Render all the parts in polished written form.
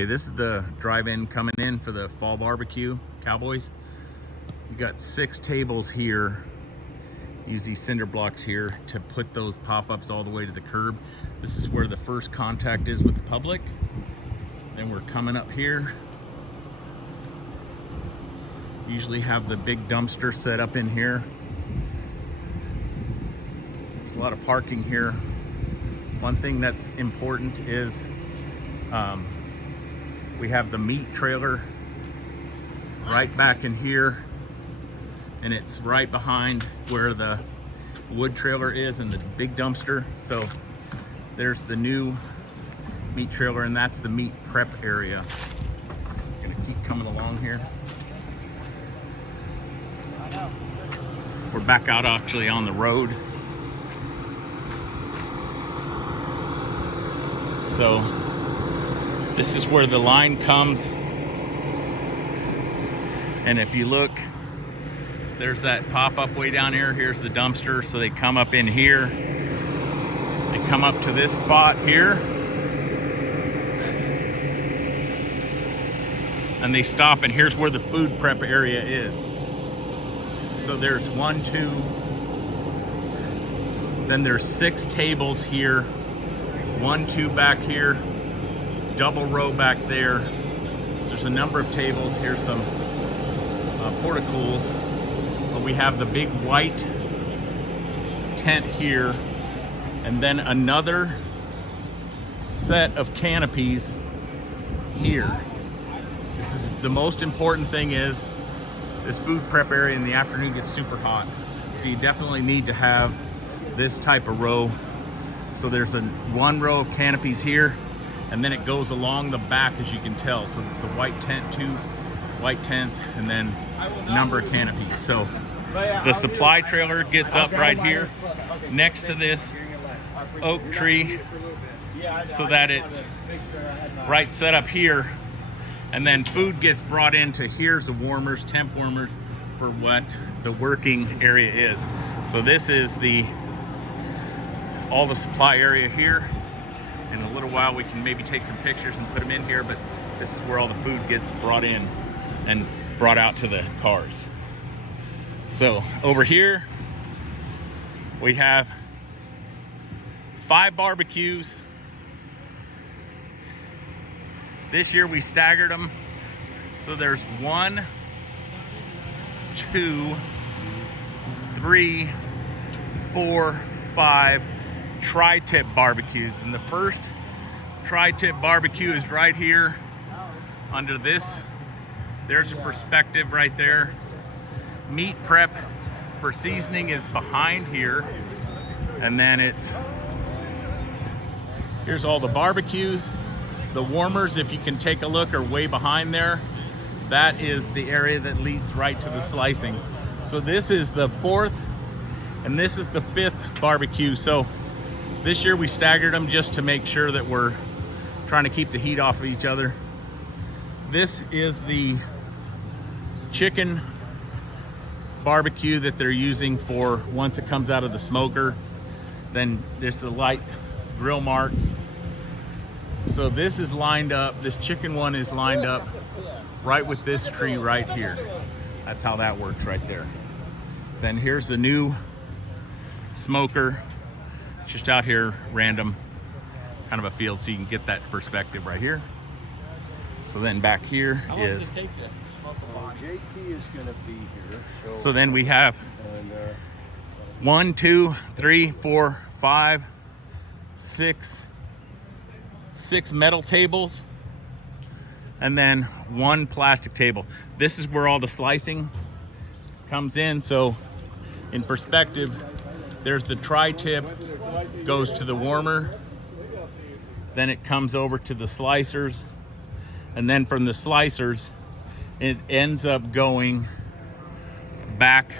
Okay, this is the drive-in coming in for the Fall BBQ Cowboys. We got 6 tables here. Use these cinder blocks here to put those pop-ups all the way to the curb. This is where the first contact is with the public. Then we're coming up here. Usually have the big dumpster set up in here. There's a lot of parking here. One thing that's important is we have the meat trailer right back in here, and it's right behind where the wood trailer is and the big dumpster. So there's the new meat trailer, and that's the meat prep area. Gonna keep coming along here. We're back out actually on the road. So this is where the line comes. And if you look, there's that pop-up way down here. Here's the dumpster. So they come up in here. They come up to this spot here. And they stop, and here's where the food prep area is. So there's 1, 2, then there's 6 tables here. 1, 2 back here, double row back there. There's a number of tables. Here's some portacools. But we have the big white tent here, and then another set of canopies here. This is the most important thing. Is this food prep area in the afternoon gets super hot. So you definitely need to have this type of row. So there's one row of canopies here, and then it goes along the back, as you can tell. So it's the white tent, 2 white tents, and then a number of canopies. So the supply trailer gets up right here next to this oak tree, so that it's right set up here. And then food gets brought into here's the warmers, temp warmers, for what the working area is. So this is all the supply area here. In a little while we can maybe take some pictures and put them in here, but this is where all the food gets brought in and brought out to the cars. So over here we have 5 barbecues. This year we staggered them. So there's 1, 2, 3, 4, 5 tri-tip barbecues. And the first tri-tip barbecue is right here under this. There's a perspective right there. Meat prep for seasoning is behind here. And then here's all the barbecues. The warmers, if you can take a look, are way behind there. That is the area that leads right to the slicing. So this is the 4th, and this is the 5th barbecue. So this year we staggered them just to make sure that we're trying to keep the heat off of each other. This is the chicken barbecue that they're using for once it comes out of the smoker. Then there's the light grill marks. So this is lined up, this chicken one is lined up right with this tree right here. That's how that works right there. Then here's the new smoker, just out here, random, kind of a field, so you can get that perspective right here. So then back here is, JT is gonna be here. So then we have 1, 2, 3, 4, 5, 6 metal tables, and then 1 plastic table. This is where all the slicing comes in. So in perspective, there's the tri-tip, goes to the warmer, then it comes over to the slicers, and then from the slicers it ends up going back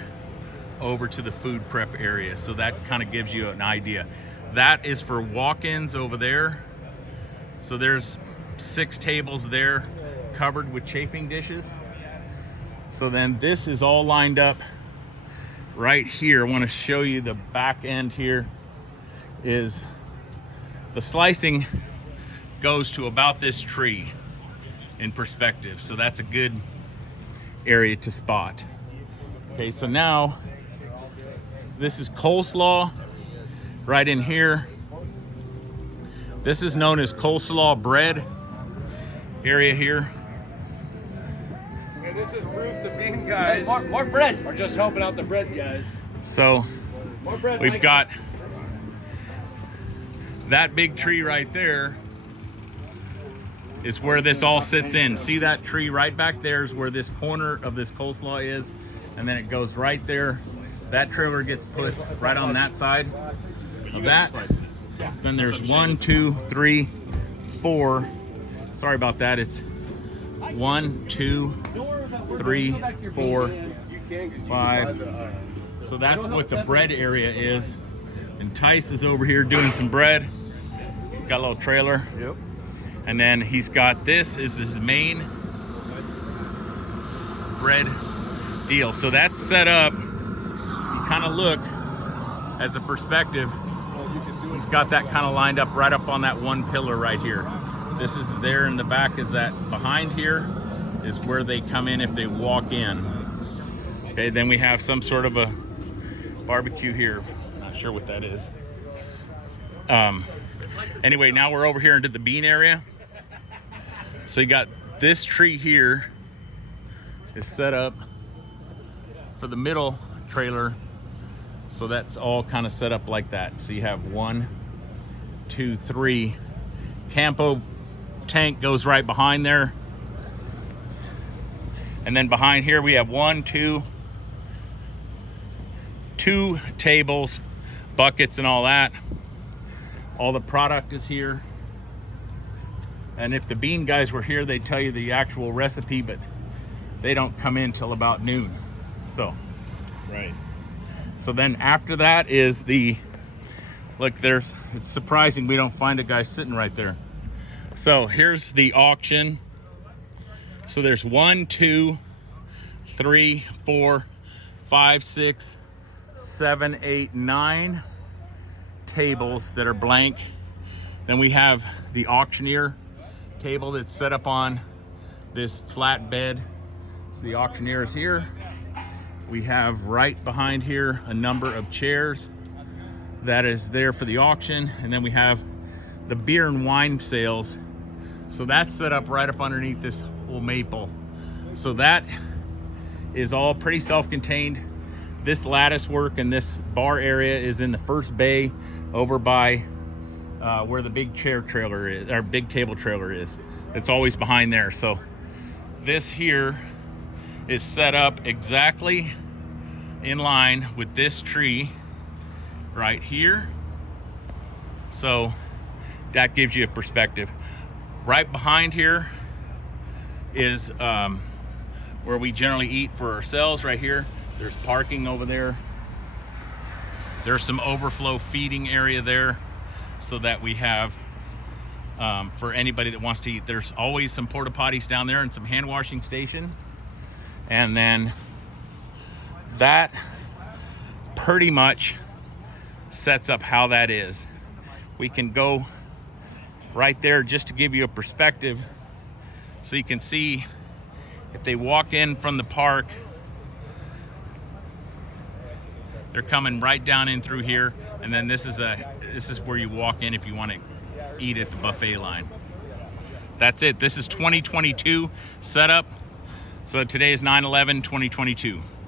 over to the food prep area. So that kind of gives you an idea. That is for walk-ins over there. So there's 6 tables there covered with chafing dishes. So then this is all lined up right here. I want to show you the back end here. Is the slicing goes to about this tree. in perspective. So that's a good area to spot. Okay, so now this is coleslaw right in here. This is known as coleslaw bread area here. And this is proof the bean guys More bread. are just helping out the bread guys. So More bread. we've Mike. got that big tree right there is where this all sits in. See that tree right back there is where this corner of this coleslaw is, and then it goes right there. That trailer gets put right on that side of that. Then there's 1, 2, 3, 4. Sorry about that. It's 1, 2, 3, 4, 5. So that's what the bread area is. And Tice is over here doing some bread. Got a little trailer. Yep. And then he's got this is his main bread deal. So that's set up. You kind of look as a perspective. He's got that kind of lined up right up on that one pillar right here. This is there in the back. Is that behind here is where they come in if they walk in. Okay, then we have some sort of a barbecue here. Not sure what that is. Anyway, now we're over here into the bean area. So you got this tree here is set up for the middle trailer. So that's all kind of set up like that. So you have 1, 2, 3. Campo tank goes right behind there. And then behind here we have 1, 2 tables, buckets and all that. All the product is here. And if the bean guys were here, they'd tell you the actual recipe, but they don't come in till about noon. So, Right. so then after that is the, look, it's surprising we don't find a guy sitting right there. So here's the auction. So there's 1, 2, 3, 4, 5, 6, 7, 8, 9 tables that are blank. Then we have the auctioneer table that's set up on this flat bed. So the auctioneer is here. We have right behind here a number of chairs that is there for the auction. And then we have the beer and wine sales. So that's set up right up underneath this whole maple. So that is all pretty self-contained. This lattice work and this bar area is in the first bay over by where the big chair trailer is, or big table trailer is. It's always behind there. So this here is set up exactly in line with this tree right here. So that gives you a perspective. Right behind here is where we generally eat for ourselves right here. There's parking over there. There's some overflow feeding area there so that we have for anybody that wants to eat. There's always some porta potties down there and some hand washing station. And then that pretty much sets up how that is. We can go right there just to give you a perspective so you can see if they walk in from the park, they're coming right down in through here, and then this is where you walk in if you want to eat at the buffet line. That's it. This is 2022 setup. So today is 9/11/2022.